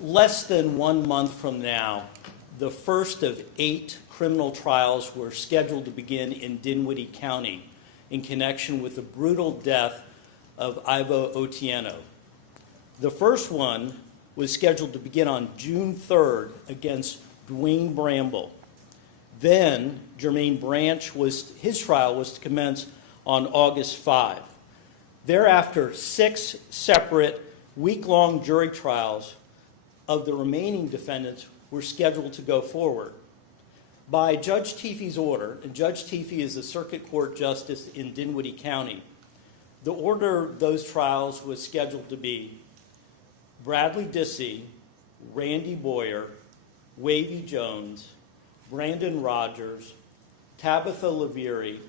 Less than 1 month from now, the first of 8 criminal trials were scheduled to begin in Dinwiddie County in connection with the brutal death of Irvo Otieno. The first one was scheduled to begin on June 3rd against Dwayne Bramble. Then Jermaine Branch his trial was to commence on August 5. Thereafter, 6 separate week-long jury trials of the remaining defendants were scheduled to go forward. By Judge Teefe's order, and Judge Teefe is a circuit court justice in Dinwiddie County, the order of those trials was scheduled to be Bradley Dissey, Randy Boyer, Wavy Jones, Brandon Rogers, Tabitha Leveri,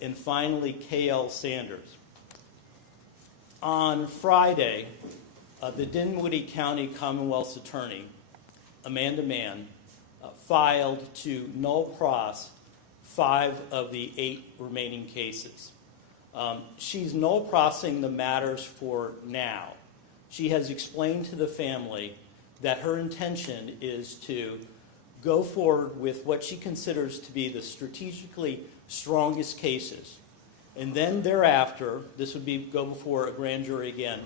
and finally K.L. Sanders. On Friday, the Dinwiddie County Commonwealth's attorney, Amanda Mann, filed to null pros 5 of the 8 remaining cases. She's null prosing the matters for now. She has explained to the family that her intention is to go forward with what she considers to be the strategically strongest cases. And then thereafter, this would go before a grand jury again,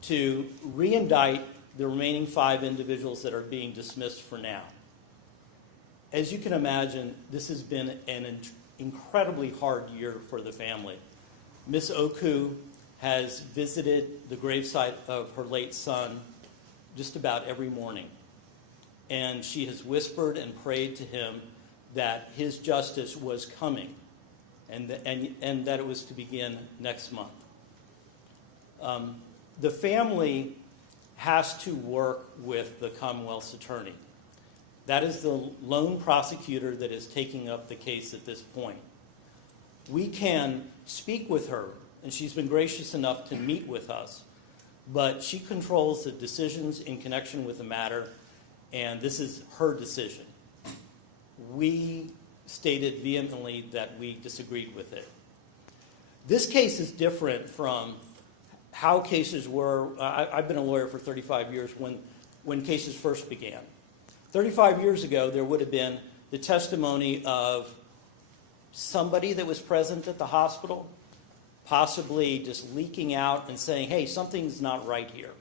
to re-indict the remaining 5 individuals that are being dismissed for now. As you can imagine, this has been an incredibly hard year for the family. Miss Oku has visited the gravesite of her late son just about every morning. And she has whispered and prayed to him that his justice was coming and that it was to begin next month. The family has to work with the Commonwealth's attorney. That is the lone prosecutor that is taking up the case at this point. We can speak with her, and she's been gracious enough to meet with us, but she controls the decisions in connection with the matter, and this is her decision. We stated vehemently that we disagreed with it. This case is different from how cases were. I've been a lawyer for 35 years when cases first began. 35 years ago, there would have been the testimony of somebody that was present at the hospital, possibly just leaking out and saying, hey, something's not right here.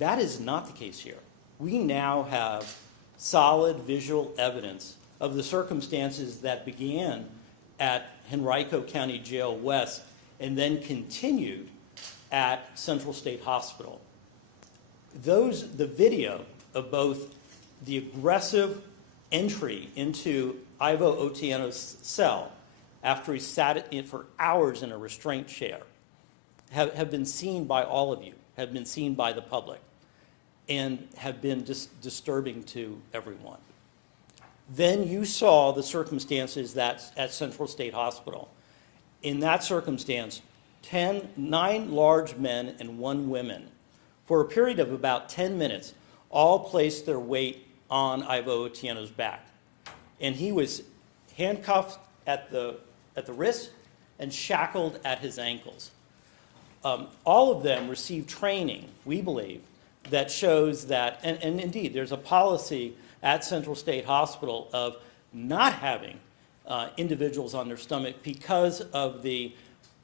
That is not the case here. We now have solid visual evidence of the circumstances that began at Henrico County Jail West and then continued at Central State Hospital. The video of both the aggressive entry into Irvo Otieno's cell after he sat for hours in a restraint chair have been seen by all of you, have been seen by the public, and have been disturbing to everyone. Then you saw the circumstances at Central State Hospital. In that circumstance, 9 large men and 1 woman, for a period of about 10 minutes, all placed their weight on Irvo Otieno's back. And he was handcuffed at the wrist and shackled at his ankles. All of them received training, we believe, that shows that, and indeed, there's a policy at Central State Hospital of not having individuals on their stomach because of the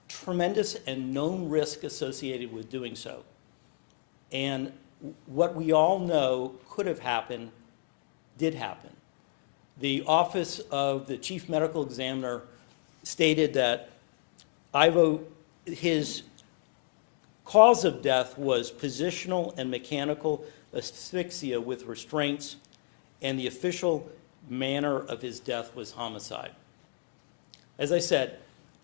tremendous and known risk associated with doing so. And what we all know could have happened did happen. The Office of the Chief Medical Examiner stated that Irvo, his cause of death was positional and mechanical asphyxia with restraints, and the official manner of his death was homicide. As I said,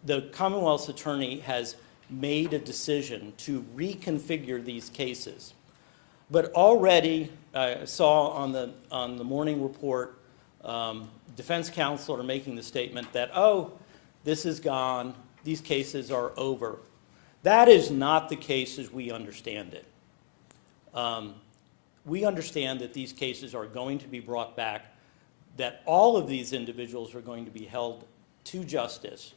the Commonwealth's attorney has made a decision to reconfigure these cases. But already, I saw on the morning report, defense counsel are making the statement that, oh, this is gone, these cases are over. That is not the case as we understand it. We understand that these cases are going to be brought back, that all of these individuals are going to be held to justice,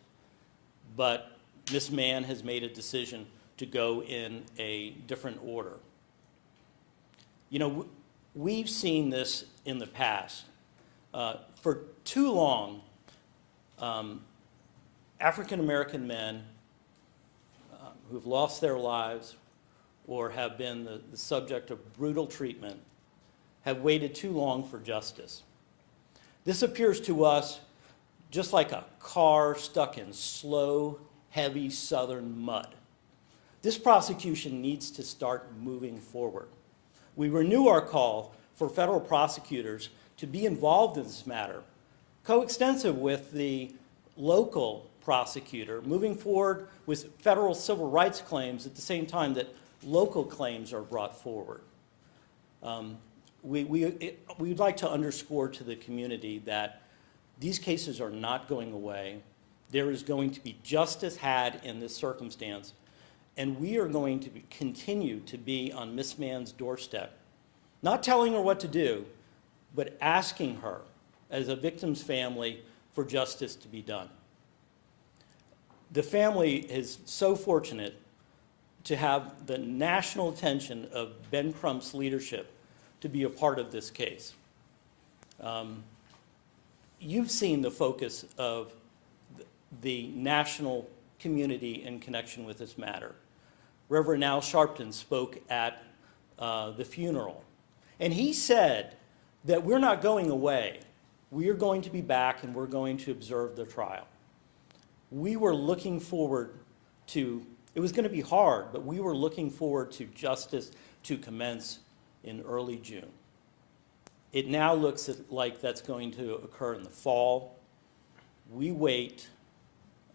but this man has made a decision to go in a different order. You know, we've seen this in the past. For too long, African-American men who've lost their lives or have been the subject of brutal treatment have waited too long for justice. This appears to us just like a car stuck in slow, heavy southern mud. This prosecution needs to start moving forward. We renew our call for federal prosecutors to be involved in this matter, coextensive with the local prosecutor, moving forward with federal civil rights claims at the same time that local claims are brought forward. We'd like to underscore to the community that these cases are not going away. There is going to be justice had in this circumstance, and we are going to continue to be on Miss Mann's doorstep, not telling her what to do, but asking her, as a victim's family, for justice to be done. The family is so fortunate to have the national attention of Ben Crump's leadership to be a part of this case. You've seen the focus of the national community in connection with this matter. Reverend Al Sharpton spoke at the funeral, and he said that we're not going away. We are going to be back, and we're going to observe the trial. We were looking forward to, it was going to be hard, but we were looking forward to justice to commence in early June. It now looks like that's going to occur in the fall. We wait,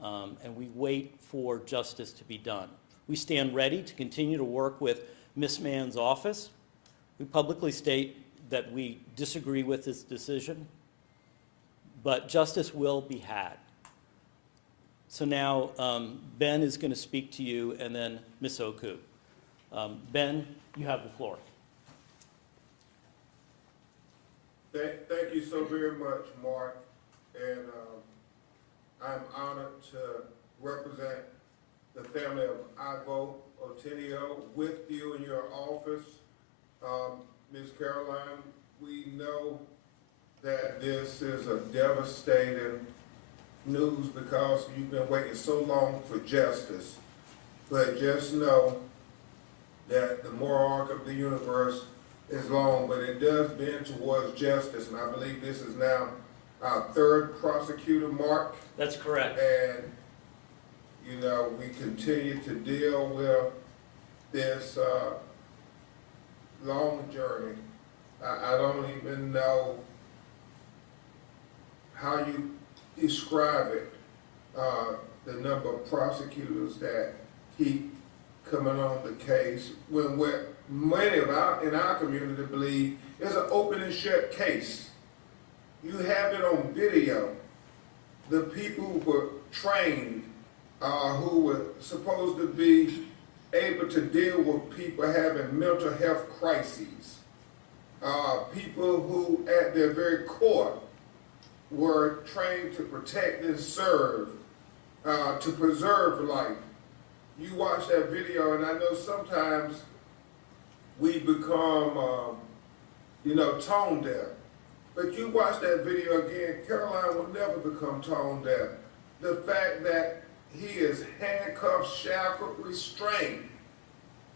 and we wait for justice to be done. We stand ready to continue to work with Miss Mann's office. We publicly state that we disagree with this decision, but justice will be had. So now Ben is going to speak to you, and then Ms. Oku. Ben, you have the floor. Thank you so very much, Mark, and I'm honored to represent the family of Irvo Otieno with you in your office. Ms. Caroline, we know that this is a devastating news because you've been waiting so long for justice, but just know that the moral arc of the universe is long, but it does bend towards justice, and I believe this is now our third prosecutor, Mark. That's correct. And, you know, we continue to deal with this long journey. I don't even know how you describe it, the number of prosecutors that keep coming on the case, when many of in our community believe it's an open and shut case. You have it on video. The people who were trained, who were supposed to be able to deal with people having mental health crises, people who at their very core were trained to protect and serve, to preserve life. You watch that video, and I know sometimes we become, tone deaf. But you watch that video again, Caroline will never become tone deaf. The fact that he is handcuffed, shackled, restrained.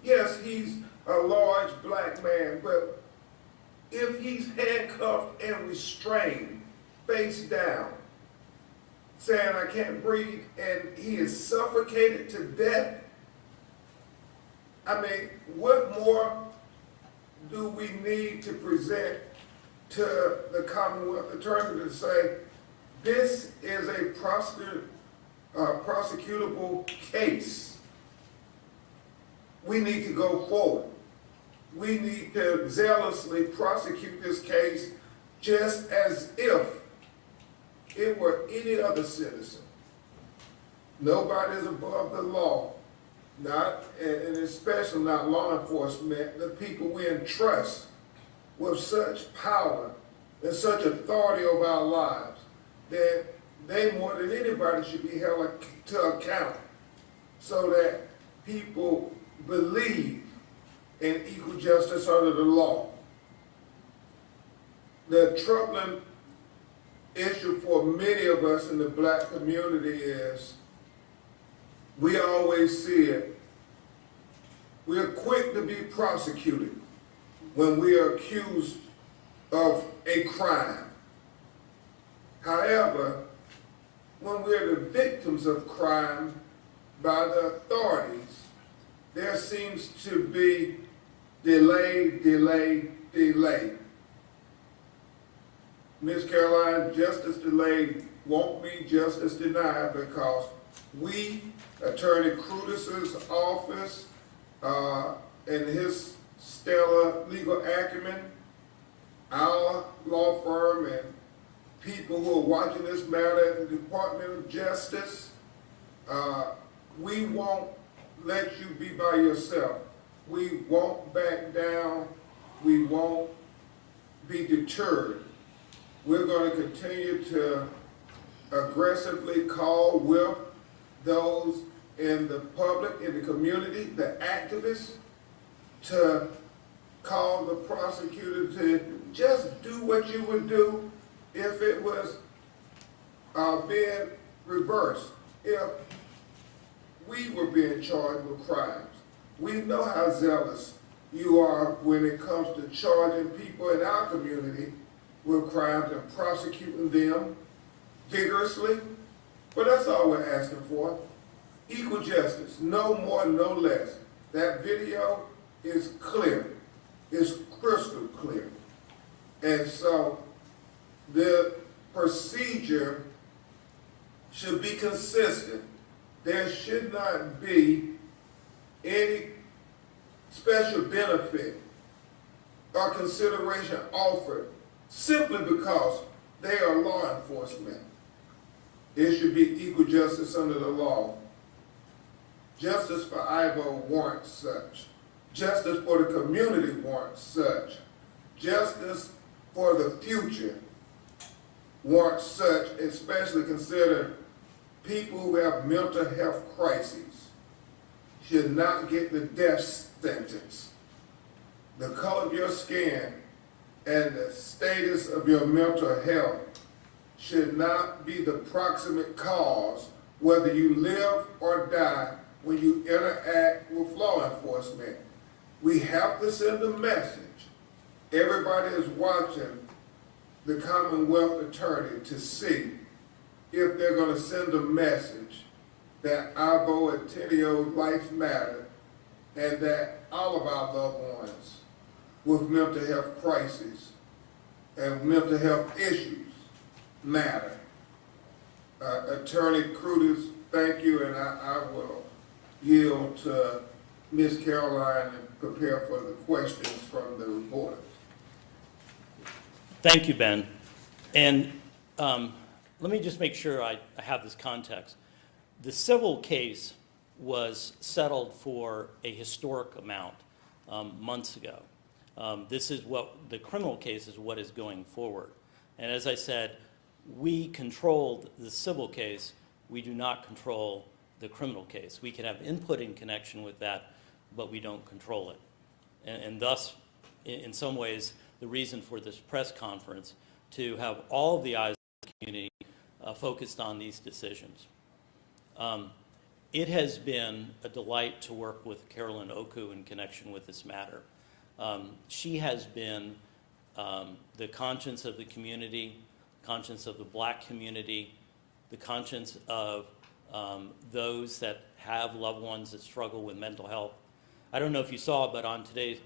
Yes, he's a large black man, but if he's handcuffed and restrained, face down, saying I can't breathe, and he is suffocated to death, I mean, what more do we need to present to the Commonwealth Attorney to say, this is a prosecutable case? We need to go forward. We need to zealously prosecute this case just as if it were any other citizen. Nobody is above the law, and especially not law enforcement, the people we entrust with such power and such authority over our lives, that they more than anybody should be held to account so that people believe in equal justice under the law. the troubling issue for many of us in the black community is we always see it. We're quick to be prosecuted when we are accused of a crime. However, when we're the victims of crime by the authorities, there seems to be delay. Ms. Caroline, justice delayed won't be justice denied because we, Attorney Krudys' office, and his stellar legal acumen, our law firm, and people who are watching this matter at the Department of Justice, we won't let you be by yourself. We won't back down. We won't be deterred. We're going to continue to aggressively call with those in the public, in the community, the activists, to call the prosecutor to just do what you would do if it was being reversed. If we were being charged with crimes. We know how zealous you are when it comes to charging people in our community with crimes and prosecuting them vigorously. But that's all we're asking for. Equal justice, no more, no less. That video is clear. It's crystal clear. And so the procedure should be consistent. There should not be any special benefit or consideration offered simply because they are law enforcement. There should be equal justice under the law. Justice for Irvo warrants such. Justice for the community warrants such. Justice for the future warrants such, especially considering people who have mental health crises should not get the death sentence. The color of your skin and the status of your mental health should not be the proximate cause whether you live or die when you interact with law enforcement. We have to send a message. Everybody is watching the Commonwealth Attorney to see if they're going to send a message that Irvo Otieneo's life matter and that all of our loved ones with mental health crises and mental health issues matter. Attorney Krudys, thank you, and I will yield to Ms. Caroline and prepare for the questions from the reporters. Thank you, Ben. And let me just make sure I have this context. The civil case was settled for a historic amount months ago. This is what the criminal case is, what is going forward. And as I said, we controlled the civil case. We do not control the criminal case. We can have input in connection with that, but we don't control it. And thus, in some ways, the reason for this press conference to have all of the eyes of the community focused on these decisions. It has been a delight to work with Carolyn Oku in connection with this matter. She has been the conscience of the community, conscience of the black community, the conscience of those that have loved ones that struggle with mental health. I don't know if you saw, but on today's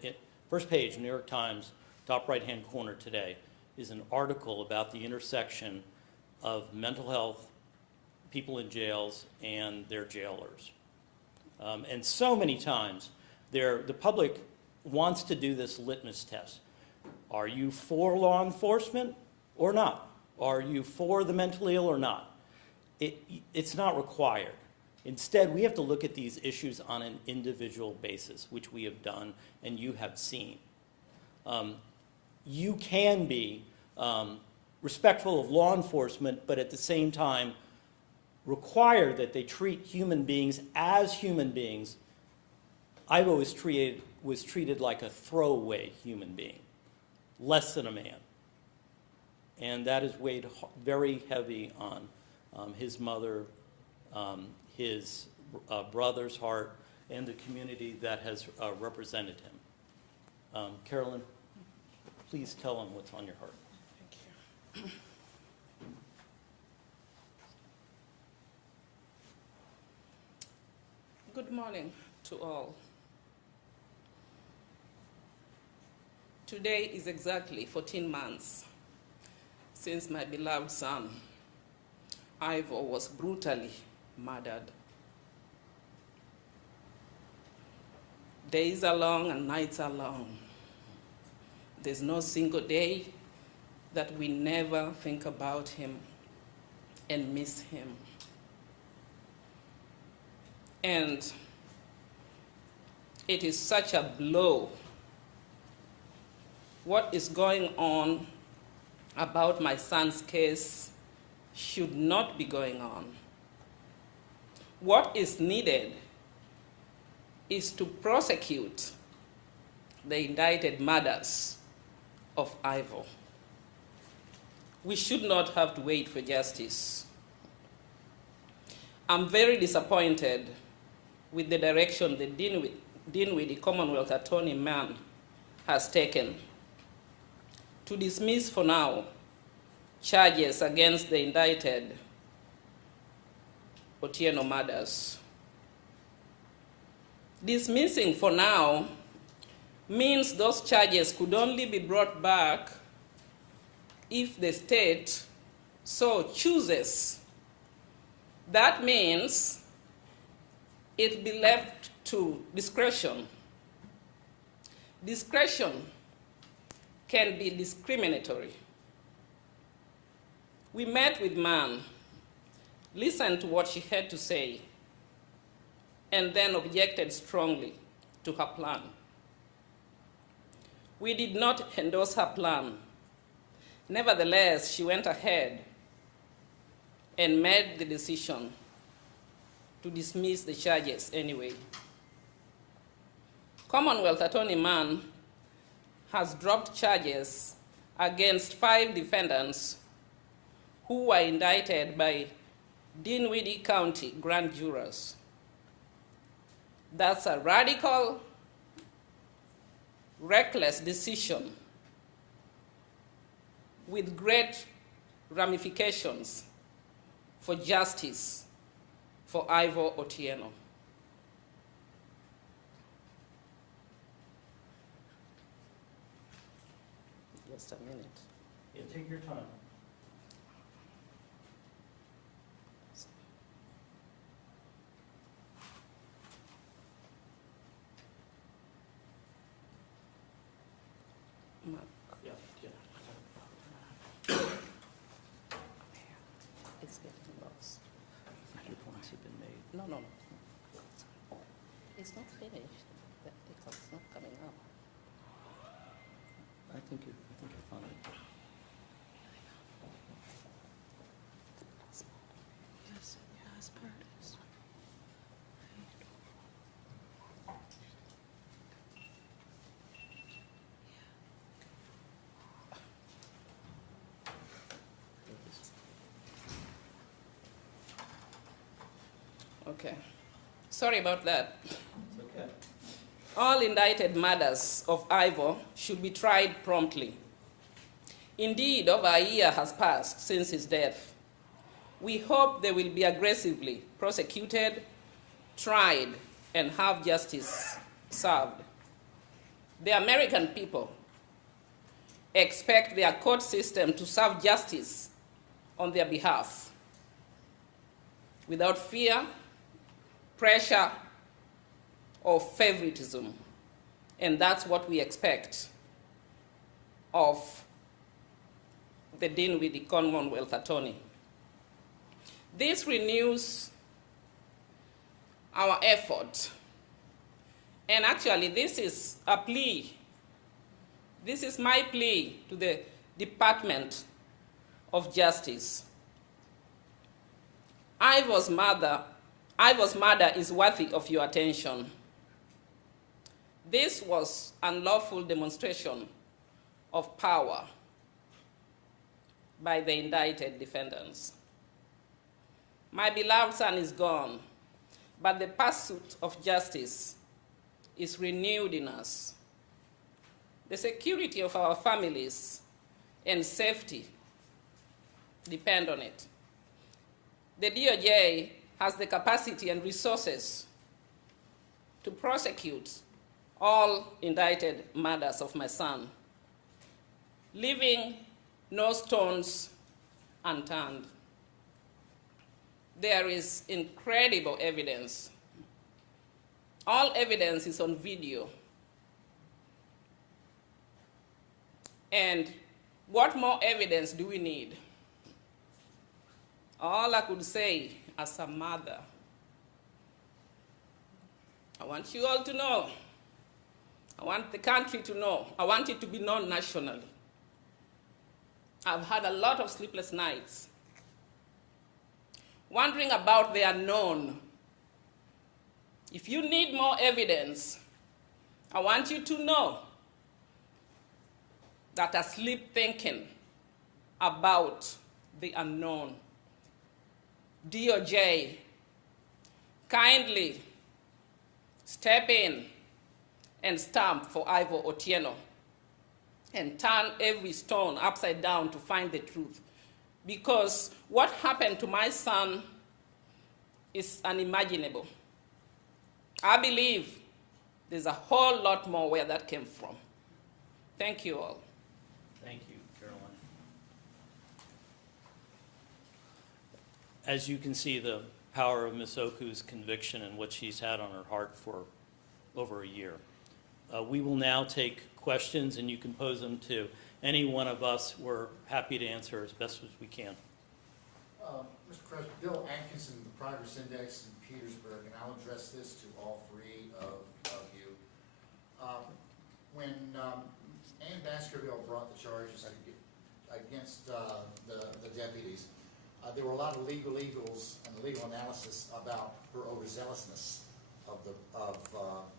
first page, New York Times, top right-hand corner today, is an article about the intersection of mental health, people in jails, and their jailers. And so many times, the public wants to do this litmus test. Are you for law enforcement or not? Are you for the mentally ill or not? It's not required. Instead, we have to look at these issues on an individual basis, which we have done and you have seen. You can be respectful of law enforcement, but at the same time require that they treat human beings as human beings. Irvo was treated like a throwaway human being, less than a man. And that has weighed very heavy on his mother, his brother's heart, and the community that has represented him. Carolyn, please tell him what's on your heart. Thank you. Good morning to all. Today is exactly 14 months since my beloved son, Irvo, was brutally murdered. Days are long and nights are long. There's no single day that we never think about him and miss him. And it is such a blow. What is going on about my son's case should not be going on. What is needed is to prosecute the indicted murders of Irvo. We should not have to wait for justice. I'm very disappointed with the direction the Dinwiddie Commonwealth Attorney man has taken to dismiss for now charges against the indicted Otieno murders. Dismissing for now means those charges could only be brought back if the state so chooses. That means it be left to discretion. Discretion can be discriminatory. We met with Ma'am, listened to what she had to say, and then objected strongly to her plan. We did not endorse her plan. Nevertheless, she went ahead and made the decision to dismiss the charges anyway. Commonwealth Attorney Mann has dropped charges against 5 defendants who were indicted by Dinwiddie County grand jurors. That's a radical, reckless decision with great ramifications for justice for Irvo Otieno. Just a minute. Yeah, take your time. Yeah, yeah. It's getting lost. Your points have been made. No. It's not finished. It's not coming up. I think you're fine. Yes, the last part is. Okay. Sorry about that. It's okay. All indicted murders of Irvo should be tried promptly. Indeed, over a year has passed since his death. We hope they will be aggressively prosecuted, tried, and have justice served. The American people expect their court system to serve justice on their behalf without fear, pressure, or favoritism. And that's what we expect of the Dinwiddie Commonwealth Attorney. This renews our effort. And actually, this is a plea. This is my plea to the Department of Justice. Irvo's murder is worthy of your attention. This was unlawful demonstration of power. by the indicted defendants. My beloved son is gone, but the pursuit of justice is renewed in us. The security of our families and safety depend on it. The DOJ has the capacity and resources to prosecute all indicted murders of my son, leaving no stones unturned. There is incredible evidence. All evidence is on video. And what more evidence do we need? All I could say as a mother, I want you all to know, I want the country to know, I want it to be known nationally. I've had a lot of sleepless nights wondering about the unknown. If you need more evidence, I want you to know that I sleep thinking about the unknown. DOJ, kindly step in and stamp for Irvo Otieno and turn every stone upside down to find the truth. Because what happened to my son is unimaginable. I believe there's a whole lot more where that came from. Thank you all. Thank you, Caroline. As you can see, the power of Ms. Oku's conviction and what she's had on her heart for over a year. We will now take questions, and you can pose them to any one of us. We're happy to answer as best as we can. Mr. President, Bill Atkinson, the Progress Index in Petersburg, and I'll address this to all three of you. When Ann Baskerville brought the charges against the deputies, there were a lot of legal eagles and legal analysis about her overzealousness of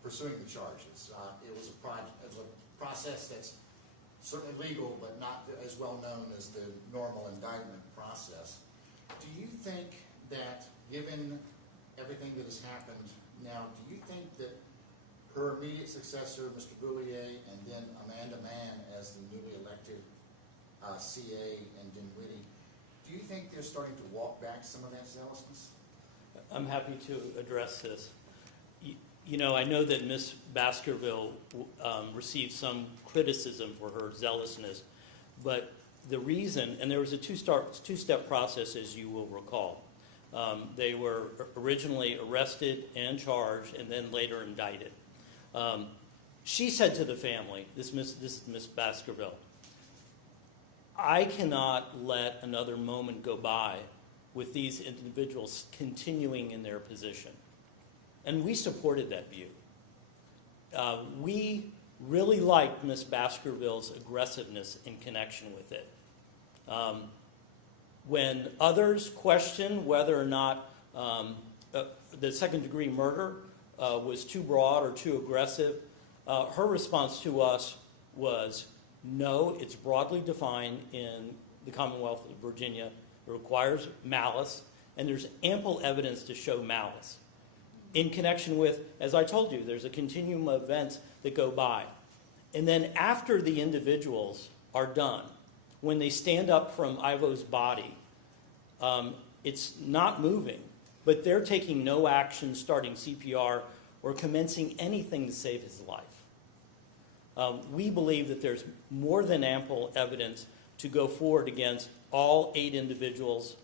pursuing the charges. It was a process that's certainly legal, but not as well known as the normal indictment process. Do you think that, given everything that has happened now, do you think that her immediate successor, Mr. Boulier, and then Amanda Mann as the newly elected CA in Dinwiddie, do you think they're starting to walk back some of that zealousness? I'm happy to address this. You know, I know that Ms. Baskerville received some criticism for her zealousness, but the reason, and there was a two-step process, as you will recall. They were originally arrested and charged, and then later indicted. She said to the family, this is Ms. Baskerville, I cannot let another moment go by with these individuals continuing in their position. And we supported that view. We really liked Ms. Baskerville's aggressiveness in connection with it. When others questioned whether or not the second-degree murder was too broad or too aggressive, her response to us was, no, it's broadly defined in the Commonwealth of Virginia. It requires malice, and there's ample evidence to show malice. In connection with, as I told you, there's a continuum of events that go by. And then after the individuals are done, when they stand up from Irvo's body, it's not moving, but they're taking no action, starting CPR, or commencing anything to save his life. We believe that there's more than ample evidence to go forward against all 8 individuals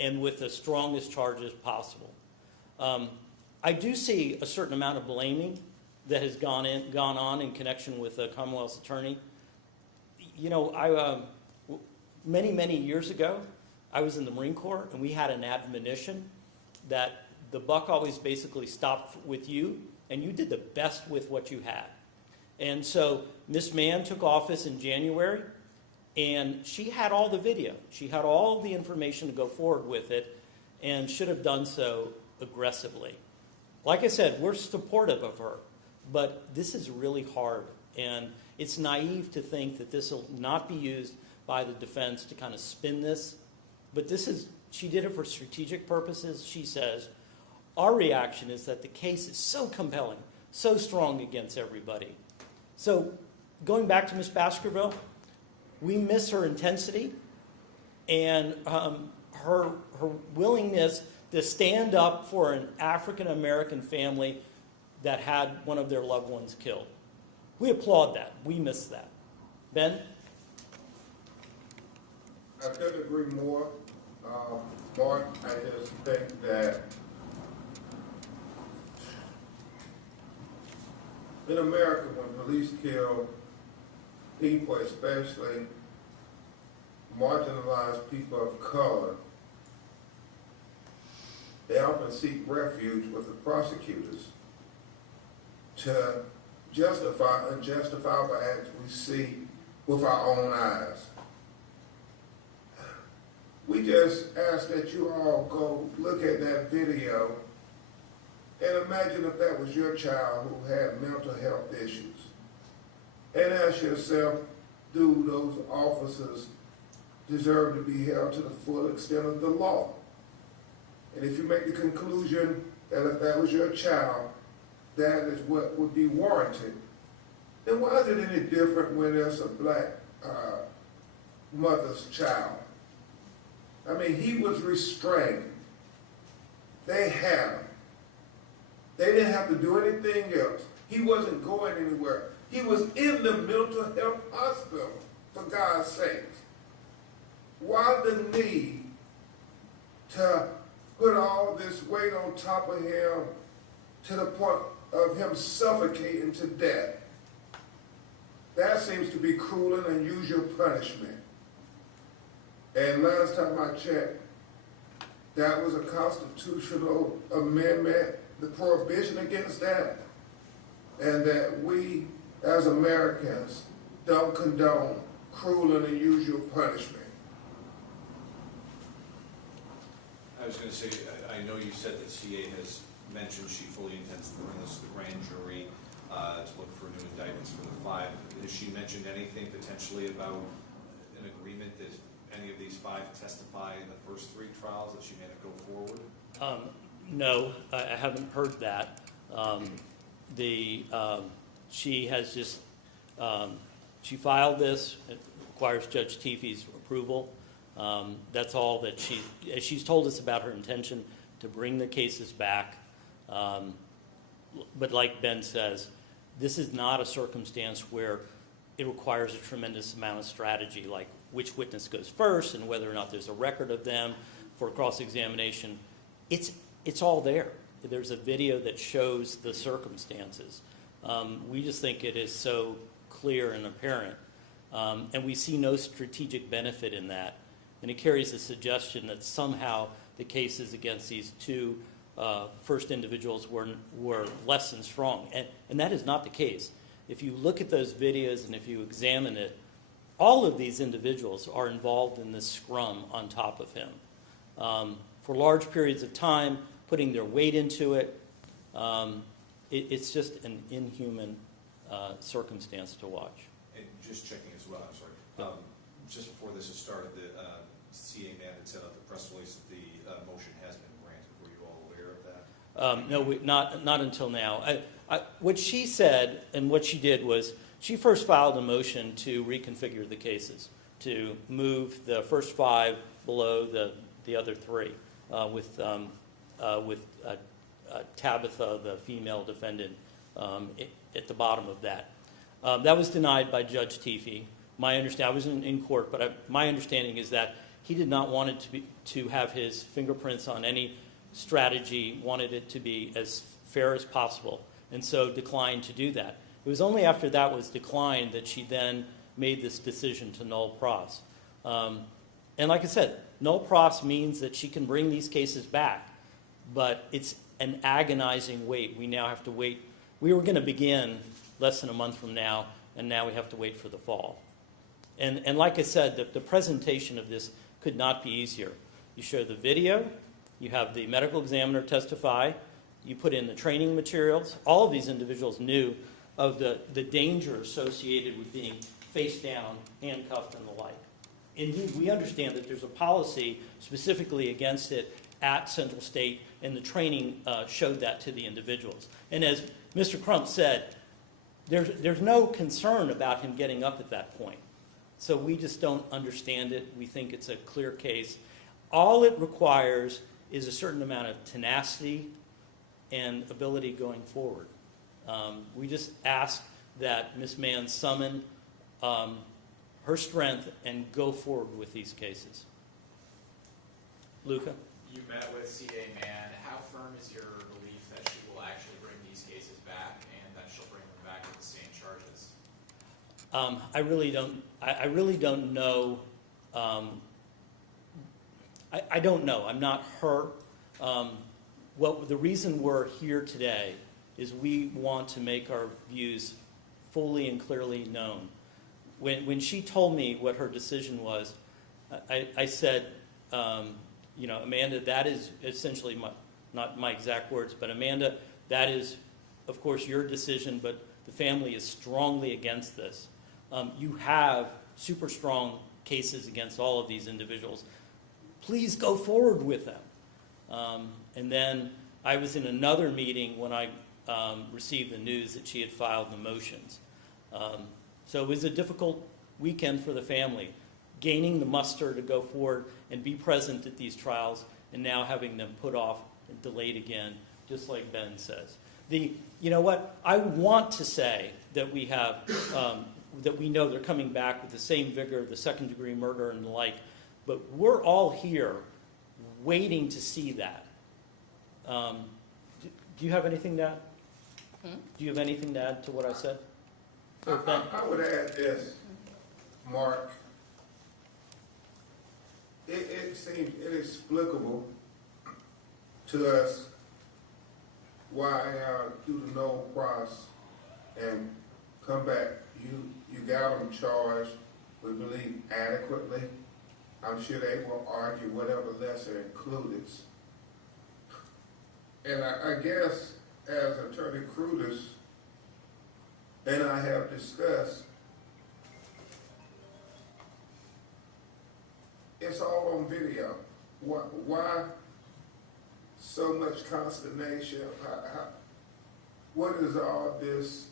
and with the strongest charges possible. I do see a certain amount of blaming that has gone on in connection with the Commonwealth's attorney. You know, many years ago, I was in the Marine Corps, and we had an admonition that the buck always basically stopped with you, and you did the best with what you had. And so Ms. Mann took office in January, and she had all the video. She had all the information to go forward with it, and should have done so aggressively. Like I said, we're supportive of her, but this is really hard. And It's naive to think that this will not be used by the defense to kind of spin this. But she did it for strategic purposes, she says. Our reaction is that the case is so compelling, so strong against everybody. So going back to Ms. Baskerville, we miss her intensity and her willingness to stand up for an African-American family that had one of their loved ones killed. We applaud that. We miss that. Ben? I couldn't agree more. Mark, I just think that in America, when police kill people, especially marginalized people of color, they often seek refuge with the prosecutors to justify unjustifiable acts we see with our own eyes. We just ask that you all go look at that video and imagine if that was your child who had mental health issues. And ask yourself, do those officers deserve to be held to the full extent of the law? And if you make the conclusion that if that was your child, that is what would be warranted, then why is it any different when there's a black mother's child? I mean, he was restrained. They had him. They didn't have to do anything else. He wasn't going anywhere. He was in the mental health hospital, for God's sakes. Why the need to put all this weight on top of him to the point of him suffocating to death? That seems to be cruel and unusual punishment. And last time I checked, that was a constitutional amendment, the prohibition against that, and that we as Americans don't condone cruel and unusual punishment. I was going to say, I know you said that CA has mentioned she fully intends to bring this to the grand jury to look for new indictments for the 5. Has she mentioned anything potentially about an agreement that any of these 5 testify in the first 3 trials, that she may not go forward? No, I haven't heard that. She has just, she filed this. It requires Judge Teefe's approval. That's all that she's told us about her intention to bring the cases back. But like Ben says, this is not a circumstance where it requires a tremendous amount of strategy, like which witness goes first and whether or not there's a record of them for cross-examination. It's all there. There's a video that shows the circumstances. We just think it is so clear and apparent. And we see no strategic benefit in that. And it carries the suggestion that somehow the cases against these 2 first individuals were less than strong. And that is not the case. If you look at those videos and if you examine it, all of these individuals are involved in this scrum on top of him. For large periods of time, putting their weight into it, it's just an inhuman circumstance to watch. And just checking as well, I'm sorry. Just before this has started, the CA man had set up the press release that the motion has been granted. Were you all aware of that? No, not until now. What she said and what she did was she first filed a motion to reconfigure the cases, to move the first 5 below the other 3, with Tabitha, the female defendant, at the bottom of that. That was denied by Judge Teefee. I wasn't in court, but my understanding is that he did not want it to have his fingerprints on any strategy, wanted it to be as fair as possible, and so declined to do that. It was only after that was declined that she then made this decision to null pros. And like I said, null pros means that she can bring these cases back, but it's an agonizing wait. We now have to wait. We were going to begin less than a month from now, and now we have to wait for the fall. And like I said, the presentation of this could not be easier. You show the video, you have the medical examiner testify, you put in the training materials. All of these individuals knew of the danger associated with being face down, handcuffed, and the like. Indeed, we understand that there's a policy specifically against it at Central State, and the training showed that to the individuals. And as Mr. Crump said, there's no concern about him getting up at that point. So we just don't understand it. We think it's a clear case. All it requires is a certain amount of tenacity and ability going forward. We just ask that Ms. Mann summon her strength and go forward with these cases. Luca? You met with CA Mann. How firm is your belief that she will actually bring these cases back and that she'll bring them back with the same charges? I really don't know. I don't know. I'm not her. The reason we're here today is we want to make our views fully and clearly known. When she told me what her decision was, I said, Amanda, that is essentially not my exact words, but Amanda, that is, of course, your decision, but the family is strongly against this. You have super strong cases against all of these individuals. Please go forward with them. And then I was in another meeting when I received the news that she had filed the motions. So it was a difficult weekend for the family, gaining the muster to go forward and be present at these trials, and now having them put off and delayed again, just like Ben says. You know what? I want to say that we have, that we know they're coming back with the same vigor, the second-degree murder and the like, but we're all here waiting to see that. Do you have anything to add? Do you have anything to add to what I said? I would add this, Mark. It seems inexplicable to us why do the no cross and come back. You got them charged, we believe, adequately. I'm sure they will argue whatever lesser included. And I guess as Attorney Krudys and I have discussed, it's all on video. Why so much consternation? What is all this,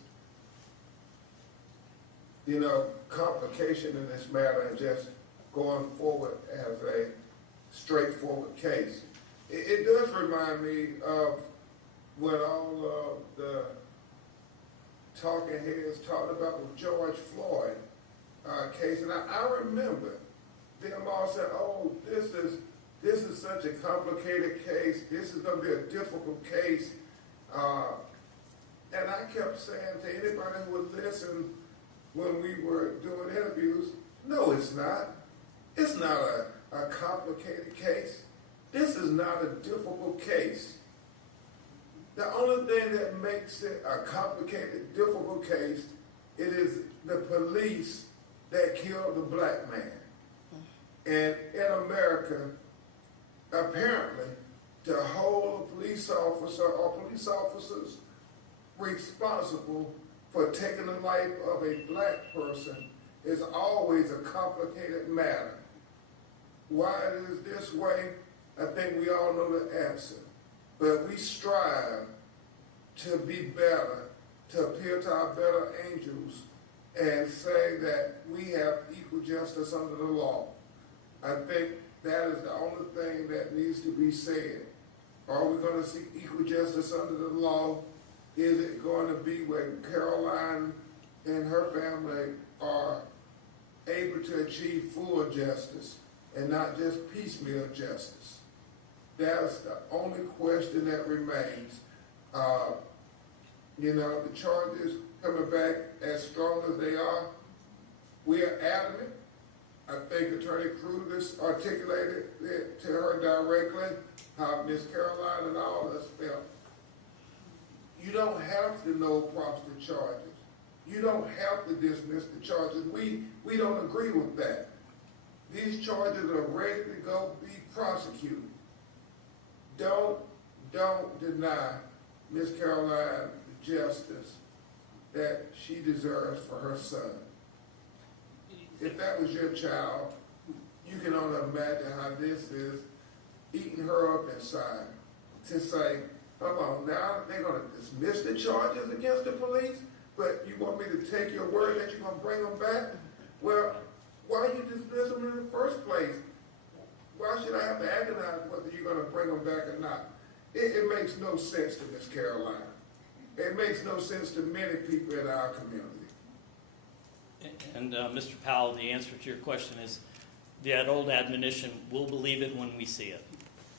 complication in this matter and just going forward as a straightforward case? It does remind me of when all of the talking heads talked about with George Floyd case, and I remember them all said, "Oh, this is such a complicated case. This is going to be a difficult case." And I kept saying to anybody who would listen when we were doing interviews, "No, it's not. It's not a complicated case. This is not a difficult case. The only thing that makes it a complicated, difficult case, it is the police that killed the black man. And in America, apparently, to hold a police officer or police officers responsible for taking the life of a black person is always a complicated matter. Why it is this way, I think we all know the answer. But we strive to be better, to appeal to our better angels, and say that we have equal justice under the law. I think that is the only thing that needs to be said. Are we going to see equal justice under the law? Is it going to be when Caroline and her family are able to achieve full justice and not just piecemeal justice? That's the only question that remains. The charges coming back as strong as they are, we are adamant. I think Attorney Krudys articulated it to her directly, how Miss Caroline and all of us felt. You don't have to know across the charges. You don't have to dismiss the charges. We don't agree with that. These charges are ready to go be prosecuted. Don't deny Miss Caroline justice that she deserves for her son. If that was your child, you can only imagine how this is eating her up inside. To say, come on, now they're going to dismiss the charges against the police, but you want me to take your word that you're going to bring them back? Well, why you dismiss them in the first place? Why should I have to agonize whether you're going to bring them back or not? It makes no sense to Miss Carolina. It makes no sense to many people in our community. And Mr. Powell, the answer to your question is that old admonition, we'll believe it when we see it.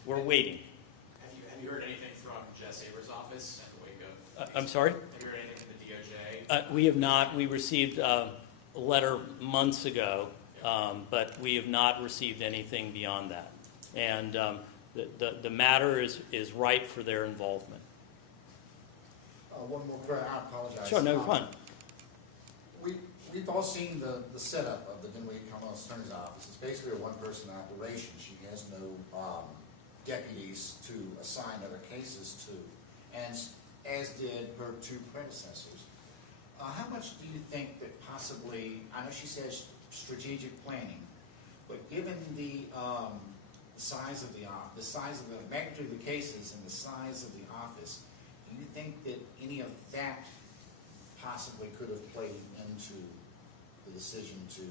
We're waiting. Have you heard anything from Jess Aber's office in the wake of? I'm sorry? Have you heard anything from the DOJ? We have not. We received a letter months ago, but we have not received anything beyond that. And the matter is ripe for their involvement. One more prayer, I apologize. Sure, no fun. We've all seen the setup of the Dinwiddie County Attorney's Office. It's basically a one-person operation. She has no deputies to assign other cases to, and as did her two predecessors. How much do you think that possibly, I know she says strategic planning, but given the size of the magnitude of the cases and the size of the office, do you think that any of that possibly could have played into the decision to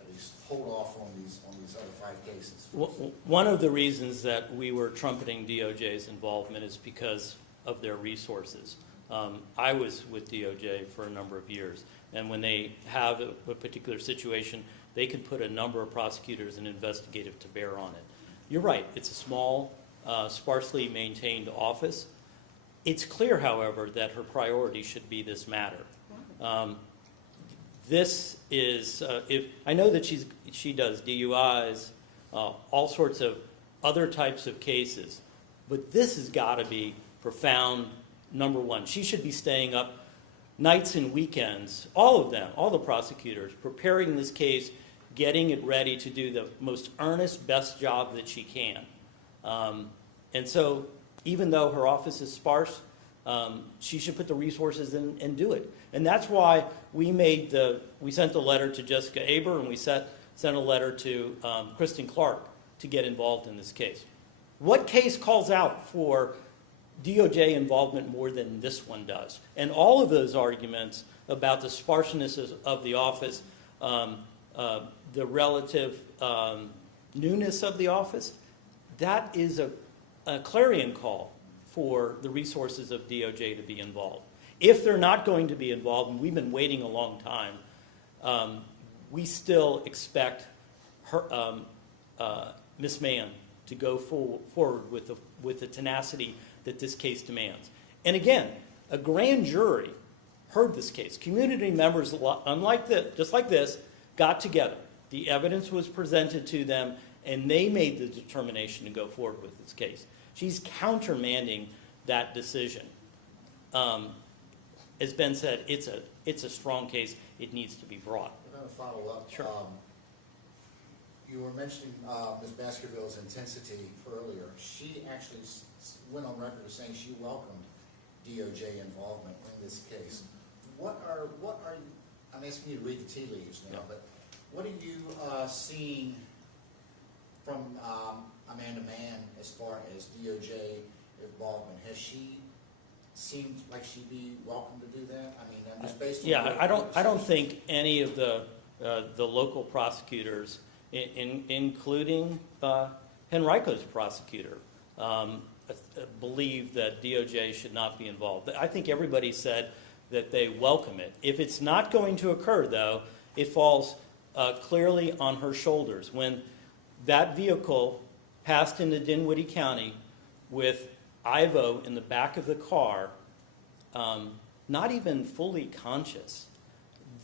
at least hold off on these other 5 cases? One of the reasons that we were trumpeting DOJ's involvement is because of their resources. I was with DOJ for a number of years, and when they have a particular situation, they can put a number of prosecutors and investigators to bear on it. You're right, it's a small, sparsely maintained office. It's clear, however, that her priority should be this matter. This is, I know that she does DUIs, all sorts of other types of cases, but this has got to be profound number one. She should be staying up nights and weekends, all of them, all the prosecutors, preparing this case, getting it ready to do the most earnest, best job that she can. And so, even though her office is sparse, she should put the resources in and do it. And that's why we sent a letter to Jessica Aber, and we sent a letter to Kristen Clark to get involved in this case. What case calls out for DOJ involvement more than this one does? And all of those arguments about the sparseness of the office, the relative newness of the office, that is a clarion call for the resources of DOJ to be involved. If they're not going to be involved, and we've been waiting a long time, we still expect her, Ms. Mann to go forward with the tenacity that this case demands. And again, a grand jury heard this case. Community members, just like this, got together. The evidence was presented to them, and they made the determination to go forward with this case. She's countermanding that decision. As Ben said, it's a strong case. It needs to be brought. I'm going to follow up. Sure. You were mentioning Ms. Baskerville's intensity earlier. She actually went on record as saying she welcomed DOJ involvement in this case. What are you, I'm asking you to read the tea leaves now, but what are you seeing from Amanda Mann as far as DOJ involvement? Has she seemed like she'd be welcome to do that? I mean, I'm just based on... Yeah, I don't think any of the local prosecutors, including Henrico's prosecutor, believe that DOJ should not be involved. I think everybody said that they welcome it. If it's not going to occur, though, it falls clearly on her shoulders. When that vehicle passed into Dinwiddie County with Irvo in the back of the car, not even fully conscious,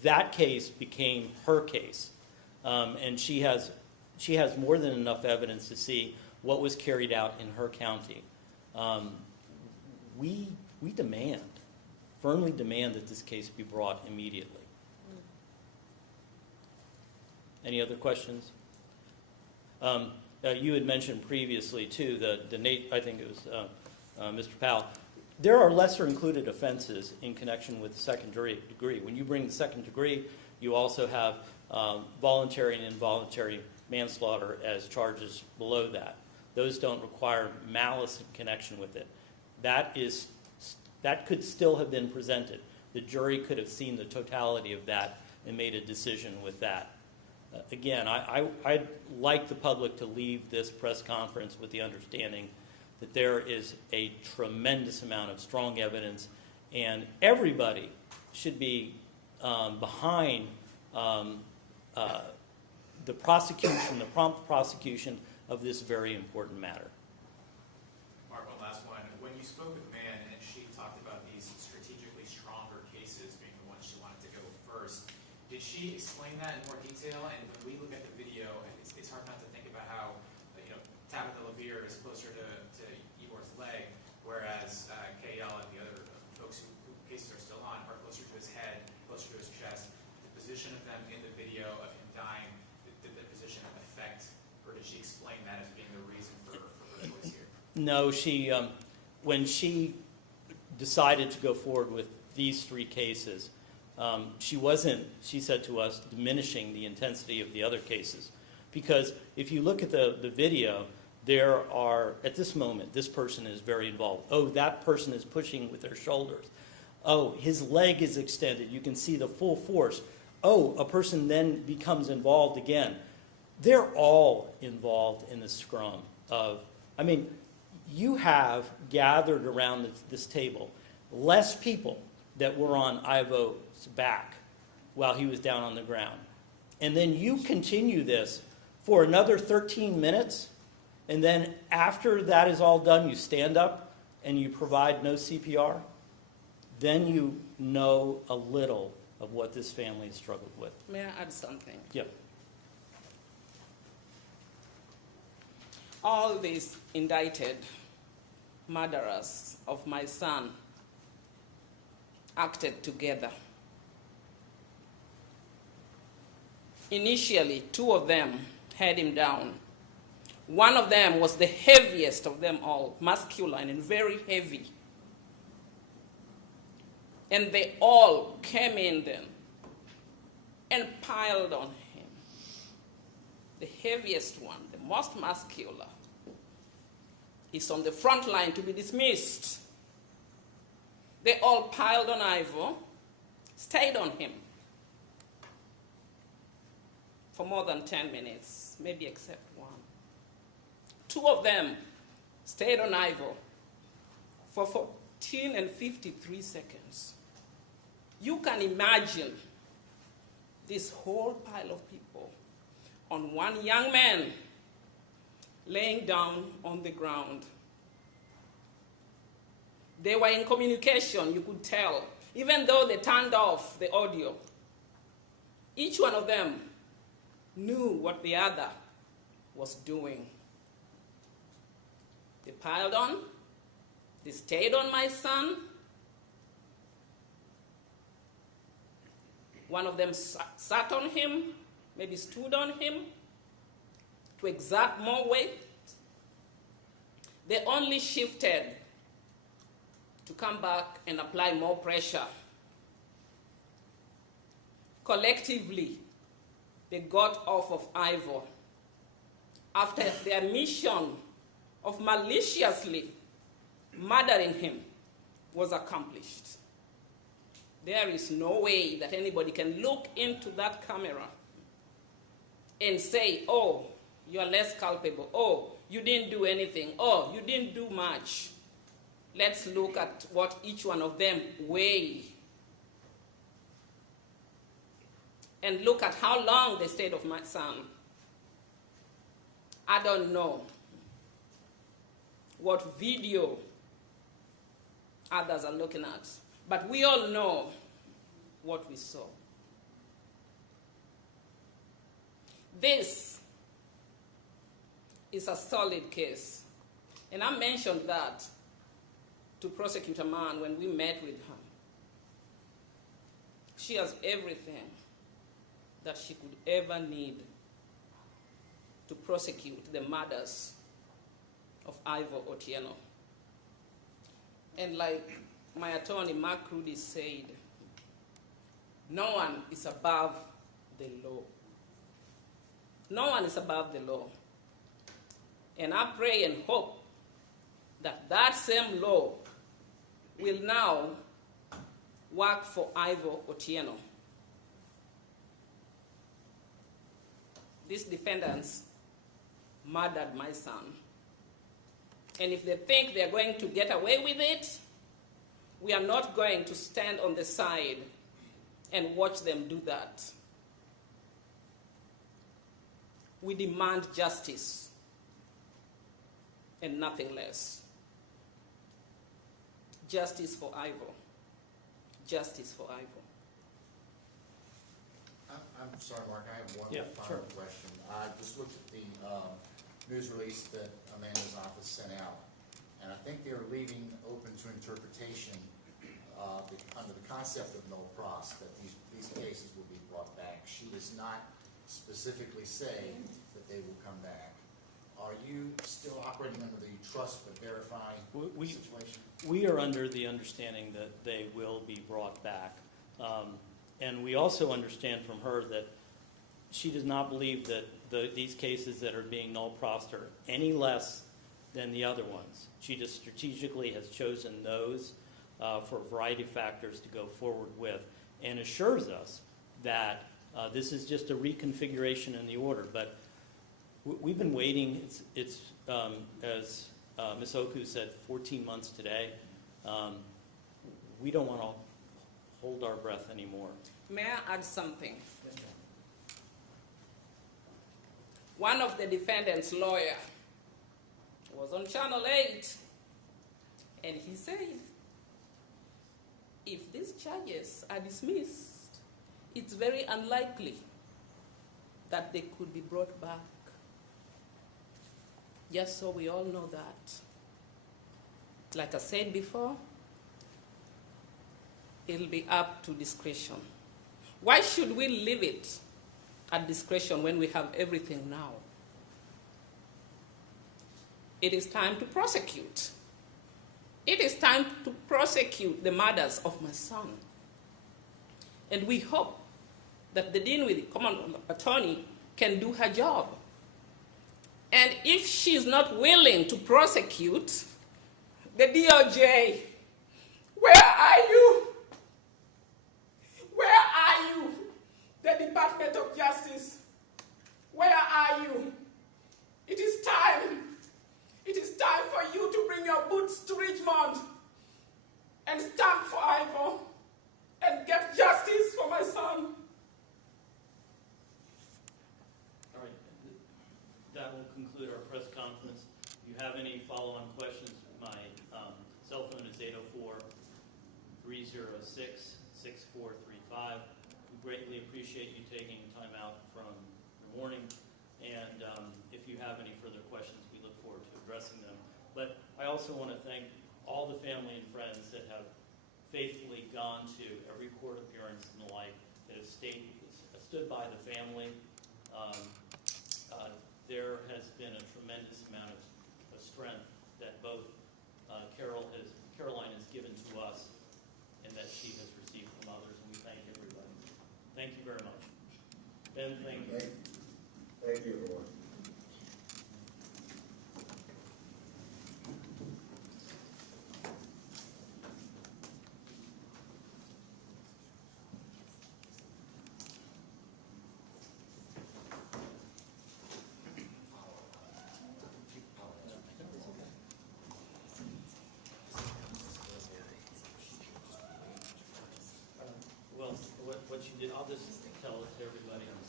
that case became her case. And she has more than enough evidence to see what was carried out in her county. We firmly demand that this case be brought immediately. Any other questions? You had mentioned previously, too, I think it was Mr. Powell, There are lesser included offenses in connection with the second degree. When you bring the second degree, you also have voluntary and involuntary manslaughter as charges below that. Those don't require malice in connection with it. That could still have been presented. The jury could have seen the totality of that and made a decision with that. Again, I'd like the public to leave this press conference with the understanding that there is a tremendous amount of strong evidence, and everybody should be behind the prosecution, the prompt prosecution of this very important matter. Mark, one last one. When you spoke with Mann and she talked about these strategically stronger cases being the ones she wanted to go first, did she explain that in more detail? And when we look at the video, it's hard not to think about how, Tabitha LaVere is closer to Ivor's leg, whereas KL and the other folks who cases are still on are closer to his head, closer to his chest. The position of them in the video of him dying, did the position affect, or did she explain that as being the reason for her choice here? No, when she decided to go forward with these three cases, she wasn't, she said to us, diminishing the intensity of the other cases. Because if you look at the video, there are, at this moment, this person is very involved. Oh, that person is pushing with their shoulders. Oh, his leg is extended. You can see the full force. Oh, a person then becomes involved again. They're all involved in the scrum of, you have gathered around this table less people that were on Ivo's back while he was down on the ground. And then you continue this for another 13 minutes, and then after that is all done, you stand up and you provide no CPR, then you know a little of what this family has struggled with. May I add something? Yep. All these indicted murderers of my son acted together. Initially, two of them had him down. One of them was the heaviest of them all, masculine and very heavy. And they all came in then and piled on him. The heaviest one, the most muscular, is on the front line to be dismissed. They all piled on Ivo, stayed on him for more than 10 minutes, maybe except one. Two of them stayed on Ivo for 14 and 53 seconds. You can imagine this whole pile of people on one young man laying down on the ground. They were in communication, you could tell, even though they turned off the audio. Each one of them knew what the other was doing. They piled on, they stayed on my son. One of them sat on him, maybe stood on him to exert more weight. They only shifted to come back and apply more pressure. Collectively, they got off of Ivo after their mission of maliciously murdering him was accomplished. There is no way that anybody can look into that camera and say, oh, you are less culpable. Oh, you didn't do anything. Oh, you didn't do much. Let's look at what each one of them weigh. And look at how long they stayed of my son. I don't know what video others are looking at, but we all know what we saw. This is a solid case. And I mentioned that to Prosecutor Mann when we met with her. She has everything that she could ever need to prosecute the murders of Irvo Otieno. And like my attorney, Mark Krudys, said, no one is above the law. No one is above the law. And I pray and hope that that same law will now work for Irvo Otieno. These defendants murdered my son. And if they think they're going to get away with it, we are not going to stand on the side and watch them do that. We demand justice and nothing less. Justice for Irvo. Justice for Irvo. I'm sorry, Mark, I have one Yeah, final sure. question. I just looked at the news release that Amanda's office sent out, and I think they're leaving open to interpretation under the concept of no pros, that these cases will be brought back. She does not specifically say that they will come back. Are you still operating under the trust but verify situation? We are under the understanding that they will be brought back. And we also understand from her that she does not believe that these cases that are being null pros are any less than the other ones. She just strategically has chosen those for a variety of factors to go forward with, and assures us that this is just a reconfiguration in the order. But we've been waiting. It's as Ms. Oku said, 14 months today. We don't want to hold our breath anymore. May I add something? One of the defendant's lawyer was on Channel 8, and he said, if these charges are dismissed, it's very unlikely that they could be brought back. Just so we all know that. Like I said before, it'll be up to discretion. Why should we leave it at discretion when we have everything now? It is time to prosecute. It is time to prosecute the murders of my son. And we hope that the dean with the common attorney can do her job. And if she is not willing to prosecute, the DOJ, where are you? Where are you? The Department of Justice, where are you? It is time. It is time for you to bring your boots to Richmond and stand for Irvo and get justice for my son. All right. That will conclude our press conference. If you have any follow-on questions, my cell phone is 804-306-6435. We greatly appreciate you taking time out from your morning. And if you have any further questions, we look forward to addressing them. But I also want to thank all the family and friends that have faithfully gone to every court appearance and the like, that have stood by the family. There has been a tremendous amount of strength that both Caroline has given to us and that she has received from others, and we thank everybody. Thank you very much. Ben, thank you. Thank you, everyone. Well, what you did, I'll just tell it to everybody on the